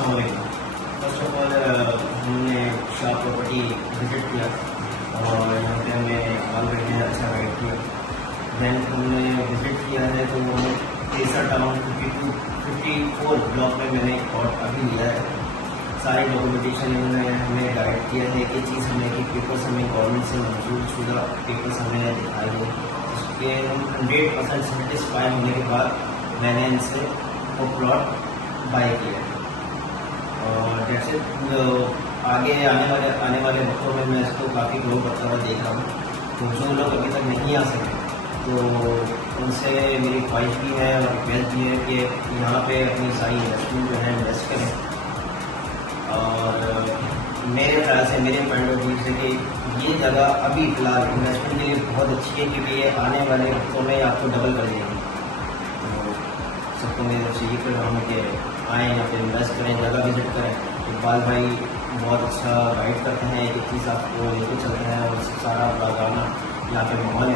अस्सलाम वालेकुम। First of all हमने शाह प्रॉपर्टी विज़िट किया और यहाँ पे हमने ऑलरेडी अच्छा गाइड किया। दैन हमने विज़िट किया है तो केसर टाउन 54 ब्लॉक में मैंने प्लॉट अभी लिया है। सारी डॉक्यूमेंटेशन इन्होंने हमें गाइड किया है कि चीज़ हमें कि पेपर्स हमें गवर्नमेंट से मंजूर शुदा पेपर्स हमें दिखाए हैं, उसके हम 100% सेटिस्फाई होने के बाद मैंने इनसे वो प्लॉट बाई किया और जैसे आगे आने वाले वक्तों में मैं इसको काफ़ी ग्रो करता हुआ देख रहा हूँ। तो जो लोग अभी तक नहीं आ सके तो उनसे मेरी ख्वाहिश भी है और रिक्वेस्ट भी है कि यहाँ पे अपनी सारी इन्वेस्टमेंट जो है इन्वेस्ट करें। और मेरे ख्याल से मेरे पॉइंट ऑफ व्यू से कि ये जगह अभी फ़िलहाल इन्वेस्टमेंट के लिए बहुत अच्छी है क्योंकि ये आने वाले वक्तों में आपको डबल कर देगी। तो सबको मेरे तरफ से ये कर रहा हूँ कि आएँ यहाँ पे इन्वेस्ट करें, जगह विज़िट करें। इकबाल भाई बहुत अच्छा गाइड करते हैं, एक चीज़ आपको लेके चलते हैं और सारा बागाना यहाँ पे माहौल